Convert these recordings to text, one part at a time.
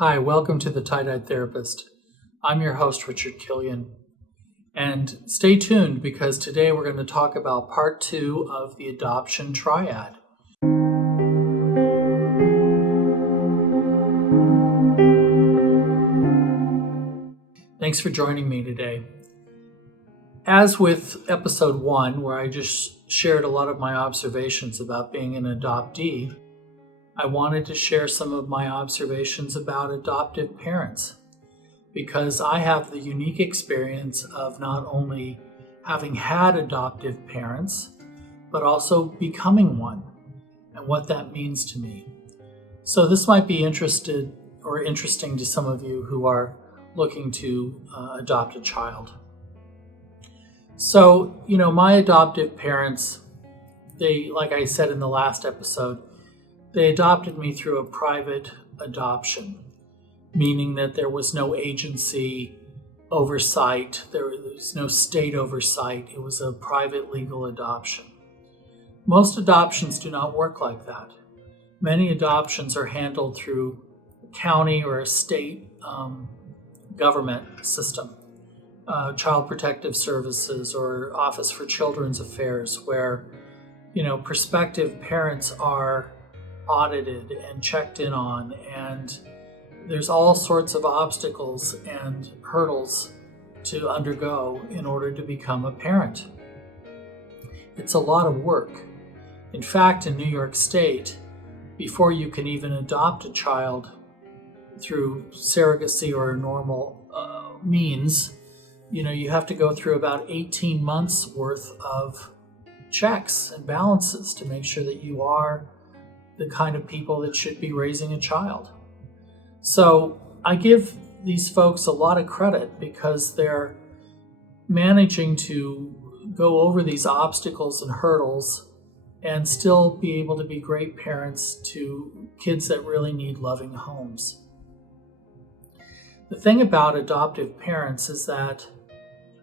Hi, welcome to the Tie-Dyed Therapist. I'm your host, Richard Killian. And stay tuned because today we're going to talk about part 2 of the adoption triad. Thanks for joining me today. As with episode 1, where I just shared a lot of my observations about being an adoptee, I wanted to share some of my observations about adoptive parents because I have the unique experience of not only having had adoptive parents, but also becoming one and what that means to me. So this might be interesting to some of you who are looking to adopt a child. So, my adoptive parents, they, like I said in the last episode, they adopted me through a private adoption, meaning that there was no agency oversight, there was no state oversight. It was a private legal adoption. Most adoptions do not work like that. Many adoptions are handled through a county or a state government system, Child Protective Services or Office for Children's Affairs, where prospective parents are audited and checked in on, and there's all sorts of obstacles and hurdles to undergo in order to become a parent. It's a lot of work. In fact, in New York State, before you can even adopt a child through surrogacy or normal means, you have to go through about 18 months worth of checks and balances to make sure that you are the kind of people that should be raising a child. So I give these folks a lot of credit because they're managing to go over these obstacles and hurdles and still be able to be great parents to kids that really need loving homes. The thing about adoptive parents is that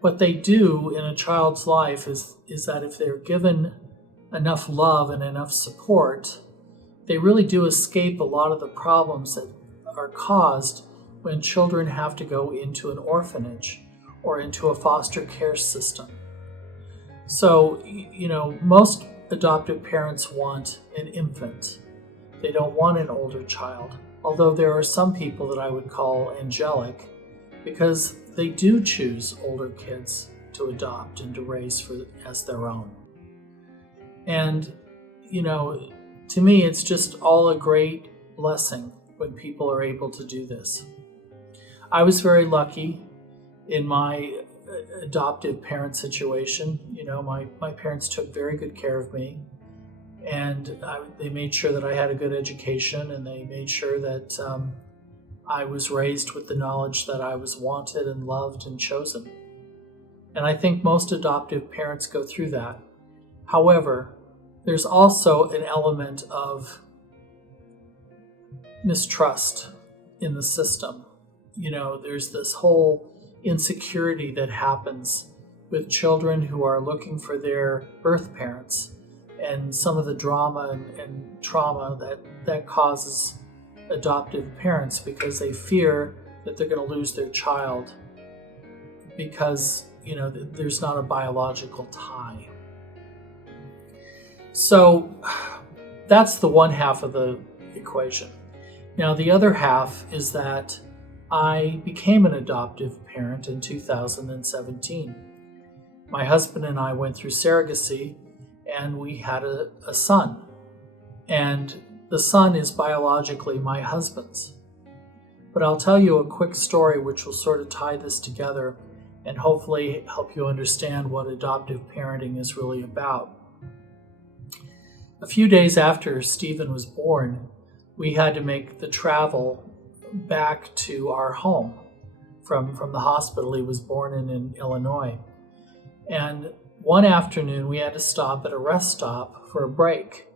what they do in a child's life is that if they're given enough love and enough support, they really do escape a lot of the problems that are caused when children have to go into an orphanage or into a foster care system. So, most adoptive parents want an infant. They don't want an older child, although there are some people that I would call angelic because they do choose older kids to adopt and to raise as their own. And, to me, it's just all a great blessing when people are able to do this. I was very lucky in my adoptive parent situation. My parents took very good care of me, and they made sure that I had a good education, and they made sure that I was raised with the knowledge that I was wanted and loved and chosen. And I think most adoptive parents go through that. However, there's also an element of mistrust in the system. There's this whole insecurity that happens with children who are looking for their birth parents, and some of the drama and trauma that causes adoptive parents because they fear that they're going to lose their child because, there's not a biological tie. So that's the one half of the equation. Now, the other half is that I became an adoptive parent in 2017. My husband and I went through surrogacy, and we had a son. And the son is biologically my husband's. But I'll tell you a quick story which will sort of tie this together and hopefully help you understand what adoptive parenting is really about. A few days after Stephen was born, we had to make the travel back to our home from the hospital he was born in Illinois. And one afternoon, we had to stop at a rest stop for a break.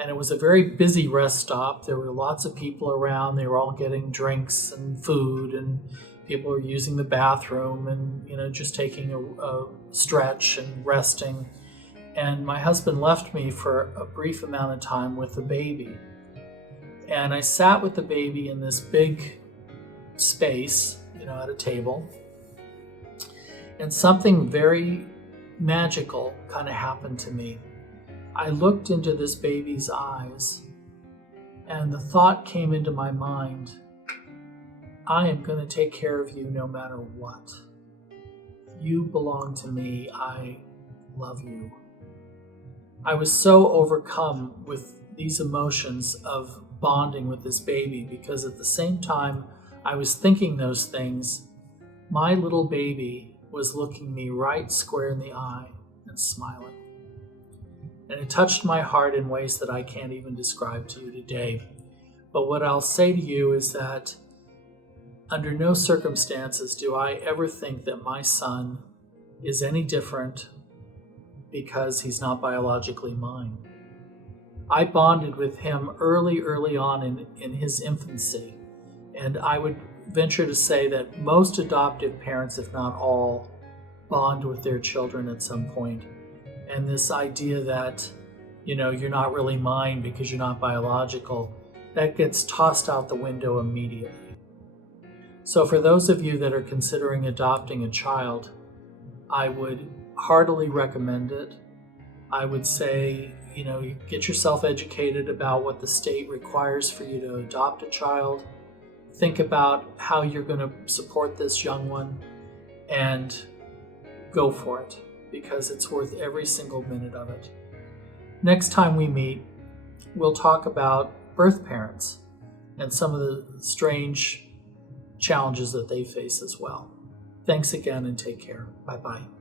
And it was a very busy rest stop. There were lots of people around. They were all getting drinks and food, and people were using the bathroom and, just taking a stretch and resting. And my husband left me for a brief amount of time with the baby. And I sat with the baby in this big space, at a table. And something very magical kind of happened to me. I looked into this baby's eyes, and the thought came into my mind, I am going to take care of you no matter what. You belong to me. I love you. I was so overcome with these emotions of bonding with this baby because at the same time I was thinking those things, my little baby was looking me right square in the eye and smiling. And it touched my heart in ways that I can't even describe to you today. But what I'll say to you is that under no circumstances do I ever think that my son is any different because he's not biologically mine. I bonded with him early on in his infancy. And I would venture to say that most adoptive parents, if not all, bond with their children at some point. And this idea that, you're not really mine because you're not biological, that gets tossed out the window immediately. So for those of you that are considering adopting a child, I would heartily recommend it. I would say, get yourself educated about what the state requires for you to adopt a child. Think about how you're going to support this young one and go for it because it's worth every single minute of it. Next time we meet, we'll talk about birth parents and some of the strange challenges that they face as well. Thanks again and take care. Bye-bye.